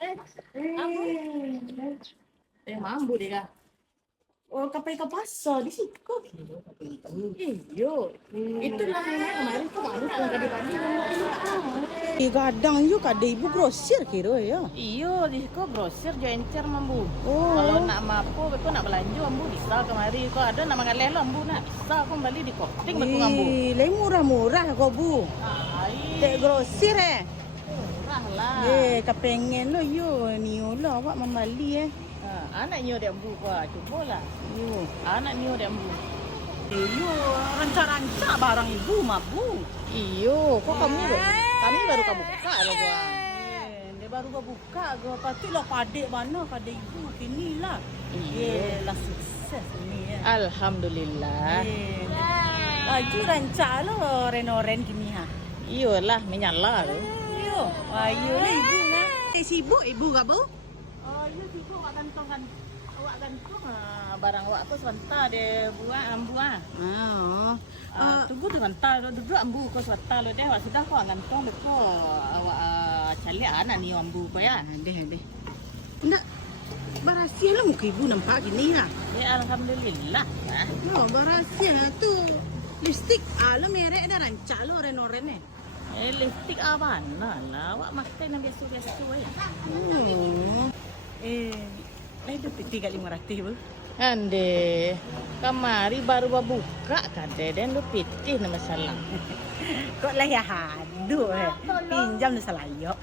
Abu. Mambu deh kak. Oh, kapai ke pasar di situ. Iyo, itu namanya kemarin tuh baru pulang dari Bandung. Gadang yuk ada ibu grosir kira ya. Iyo, di ko grosir jo encer mambu. Oh. Kalau nak mapo, betul nak belanja ambu bisa kemari. Ko ada nama ngalelo ambu nak bisa aku beli di koting betul ambu. Lagi murah-murah kok bu. Dek grosir Murah lah. Kepengen lo yo ni lah awak membeli Anak nyo dia ambu ko, cubalah. Yo. Anak nyo dia ambu. Yo, ranca-ranca barang ibu mabu. Iyo, kok kami baru kamu buka loh gua. Dia baru buka gua pasti lah padek mana padek ibu kini lah. Lah sukses ini ya. Alhamdulillah. Baju ranca lo renoren kini ha. Iyalah, menyala lo. Yo, ayo lah ibu lah. Sibuk ibu gak bu? Oh, iya sibuk awak gantong barang awak aku sebentar deh buah. Tunggu sebentar duduk ambu ko sebentar lo deh. Awak sudah kok gantong ko awak cari anak ni ambu ko ya. Deh. Enggak. Barasia lah muka ibu nampak gini lah. Ya alhamdulillah. Yo, barasia tu lipstick ala merek dah rancak lo renoren Lipstick apa lah awak makan yang biasa-biasa ya. Itu 3.500 bu. Ande, kamari baru buka kan dan lu pitih nama salah. Kok lah ya hadu pinjam lu salayok.